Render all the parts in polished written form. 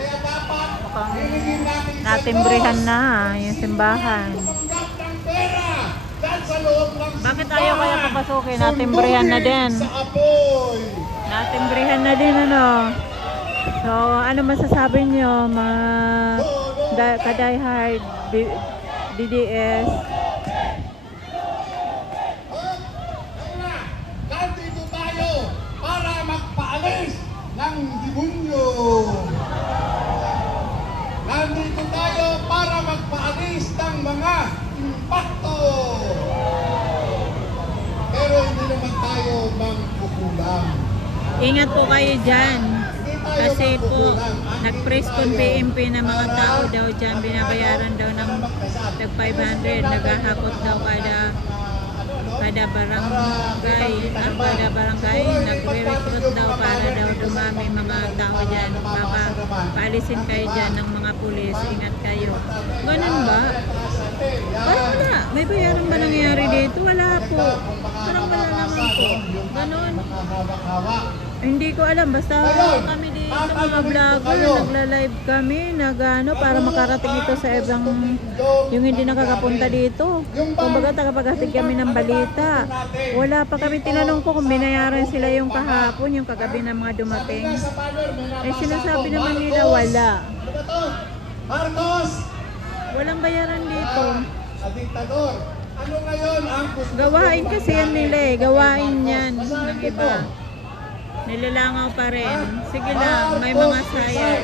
Kaya dapat Mukhang hiligin natin sa natimbrihan Diyos. na yung simbahan. Tumanggap ng pera dyan sa loob ng Bakit ayaw kaya simbahan. papasukin? Natimbrihan na din. Sunduin sa apoy. Natimbrihan na din ano. So, ano masasabi nyo mga ka-diehard DDS? Nandito tayo para magpaalis ng demonyo. Nandito tayo para magpaalis ng mga impakto. Pero hindi naman tayo mangkukulang. Ingat po kayo dyan. Hindi tayo Kasi po, mangkukulang. nag-press con PMP na mga tao daw dyan, binabayaran daw ng tag 500, naghahakot daw kada barangay, nagre-recruit daw para daw dumami mga tao dyan. Baka paalisin kayo dyan ng mga pulis, ingat kayo. Ganun ba? Parang wala. May bayaran ba nangyayari dito? Wala po. Parang wala naman po. Ganun. Hindi ko alam, basta kami dito mga vlogger, nagla-live kami, para makarating ito sa ibang, yung hindi nakakapunta dito. Kumbaga tagapaghatid kami ng balita. Wala pa kami, tinanong ko kung binayaran sila yung kahapon, yung kagabi na mga dumating. Eh sinasabi naman nila wala. Marcos! Walang bayaran dito. Sa diktador. Ano ngayon ang gusto? Gawain kasi yan nila eh, gawain yan ng iba. Nilalangaw pa rin. Sige lang, may mga sayad.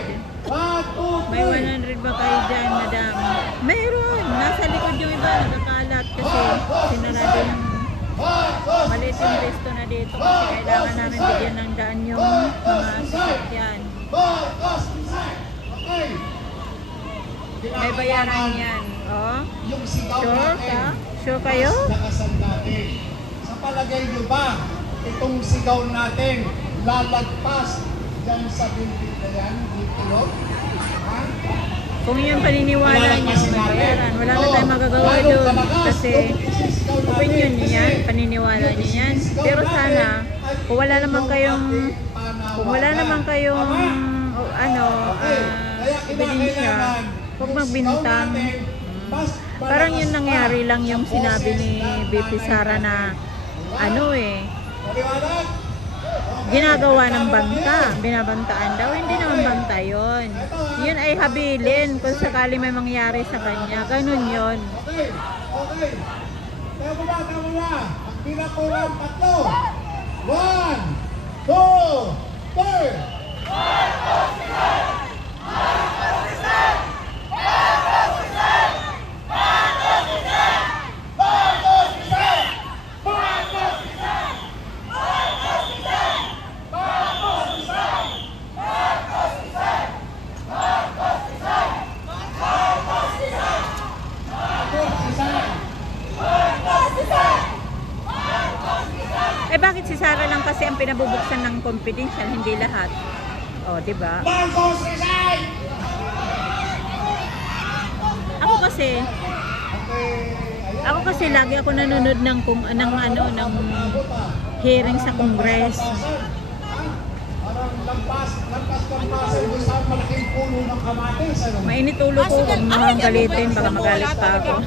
May 100 ba kayo dyan, madam? Mayroon! Nasa likod yung iba, nagkakalat kasi sinarado yung maliit yung resto na dito kasi kailangan namin bigyan ng daan yung mga sasakyan. May bayaran yan. Oh? Sure ka? Sure kayo? Lakasan natin. Sa palagay nyo ba, itong sigaw natin lalagpas dyan sa building na yan, dito yun? Ha? Kung yung paniniwala niyo, may bayaran. Wala na tayong magagawa doon kasi opinion niyo yan, paniniwala niyo yan. Pero sana, kung wala naman kayong ebidensya, huwag magbintang. Parang yun nangyari lang yung sinabi ni BP Sara na ginagawa ng bangka, binabantaan daw. Hindi naman bangka yun. Yun ay habilin kung sakali may mangyari sa kanya. Ganun yun. Okay. Tama na. Ang pinatulang tatlo. 1, 2, 3. Eh bakit si Sara lang kasi ang pinabubuksan ng confidential, hindi lahat? Oh, 'di ba? Marcos resign! Ako kasi lagi ako nanonood ng hearing sa Congress. Parang lampas doon sa malaking puno ng kamatis. Mainit ulo ko, huwag mo akong galitin, baka magalit pa ako.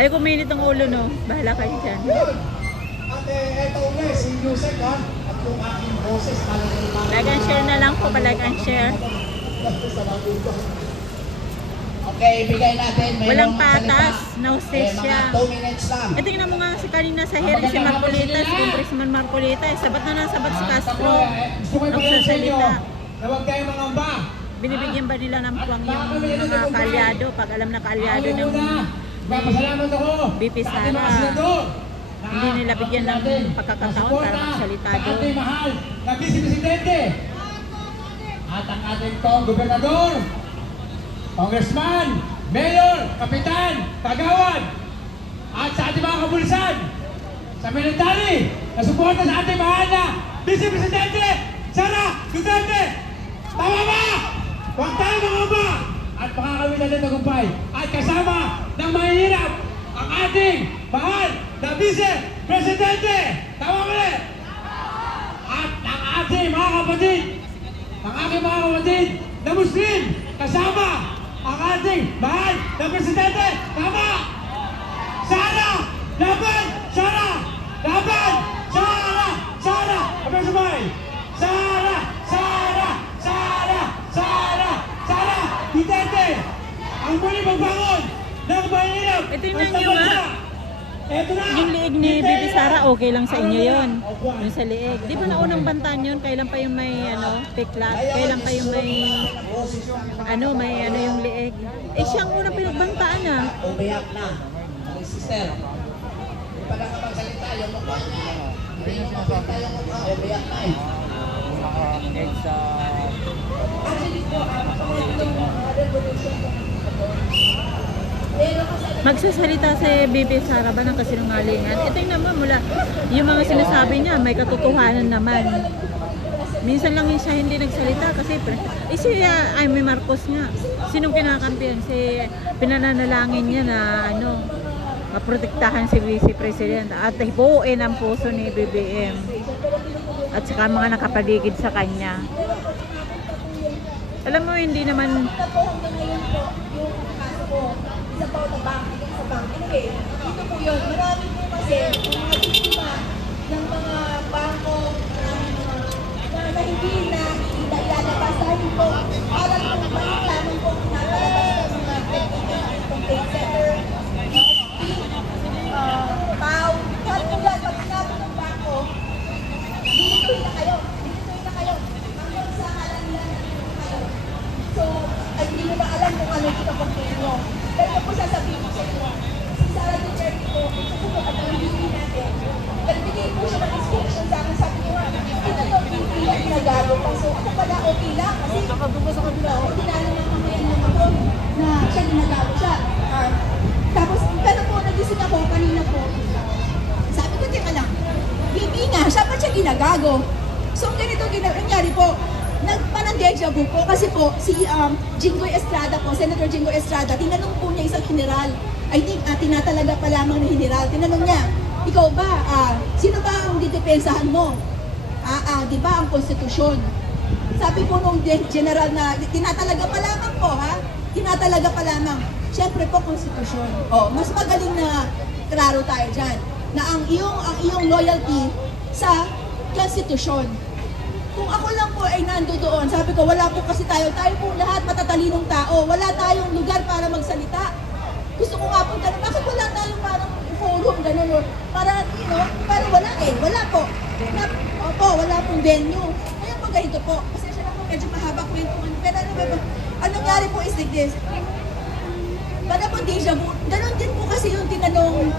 Ayaw ko mainit ang ulo, no? Bahala kayo dyan. Ate, eto ulit, si Yusek ha. At yung aking boses, Like and share na lang po, like and share. Okay, ibigay natin. Walang patas, nausesya. 2 minutes lang. E tingnan mo nga si kanina sa hearing si Marcolita, si Congressman Marcolita. Sabat na nasabat si Castro. Nagsasalita. Na huwag kayo mangamba. Binibigyan ba nila ng puwang yung mga kaalyado pag alam na kaalyado ng Papasalamat ako. BP Sara? Hindi nila bigyan ng pagkakataon para magsalita Ang doon. ating mahal na Vice Presidente. At ang ating gobernador, congressman, mayor, kapitan, kagawad, at sa ating mga kapulisan, sa military, na suporta sa ating mahal na Vice Presidente, Sara Duterte. Tama ba? Huwag tayo mangamba at makakawin natin tagumpay. At kasama ng mahihirap, ang ating mahal na Vice Presidente. Tama ba? At ang ating mga kapatid, ang aking mga kapatid na Muslim kasama ang ating mahal na Presidente. Tama! Sara! Laban! Sara! Laban! Sara! Sara! Kapag sabay! Sara! Sara! Sara! Sara! Sara! Duterte! Ang muli magbangon ng mahirap! Ito yung menu, ha? Ito na! Yung liig ni Bibi Sara, okay lang sa inyo yon. Yung sa liig. Di ba naunang bantaan yun? Kailan pa yung may piklat? Kailan pa yung may yung liig? Eh siyang unang pinagbantaan ah. Umiyak na. Ang sister. Hindi pa nakapagsalita yung mukha niya. Hindi mo makita yung mukha. Umiyak na eh. Magsasalita si Bibi Sara ba ng kasinungalingan? Ito yung naman mula, yung mga sinasabi niya, may katotohanan naman. Minsan lang yun siya hindi nagsalita kasi si Amy Marcos nga. Sinong kinakampihan? Si pinananalangin niya na maprotektahan si Vice President at hibuin ang puso ni BBM at saka mga nakapaligid sa kanya. Alam mo, hindi naman sa Pauta Bank, sa bank. Anyway, dito po yun. Marami po kasi mga biktima ng mga bangko na hindi na ilalabas dahil po parang kung balik lamang po napalabas ng mga technical complaint center, PAW, kahit po yan, pag sinabi ng bangko, dinituloy na kayo, hanggang sa alam nila na dinituloy kayo. So, ay hindi nyo na alam kung ano yung ikakomplain nyo. Pero po sasabihin ko sa inyo, si Sara Duterte po, susunod at ang hindi natin, nagbigay po siya ng instruction sa akin, sabi niya, ito daw hindi na ginagago pa. So ako pala okay lang, kasi kilala na kamayan ng ako na siya ginagago siya. Tapos, pero po, nagising ako kanina po, sabi ko, teka lang, hindi nga, siya pa siya ginagago. So ganito nangyari po, parang deja vu po kasi po si Jinggoy Estrada po, Senator Jinggoy Estrada, tinanong po niya isang general, I think tinatalaga pa lamang ng general, tinanong niya, ikaw ba, sino ba ang didepensahan mo? Di ba ang konstitusyon? Sabi po nung general na tinatalaga pa lamang po tinatalaga pa lamang, syempre po konstitusyon. Mas magaling na klaro tayo dyan, na ang iyong loyalty sa konstitusyon. Kung ako lang po ay nando doon, sabi ko, wala po kasi tayo po lahat matatalinong tao. Wala tayong lugar para magsalita. Gusto ko nga po gano'n, bakit wala tayong parang forum, gano'n, para, para wala wala po. Wala pong venue. Kaya po ganito po, pasensya na po, medyo mahaba kwentuhan. Pero ano nangyari po is like this. Para po deja vu, gano'n din po kasi yung tinanong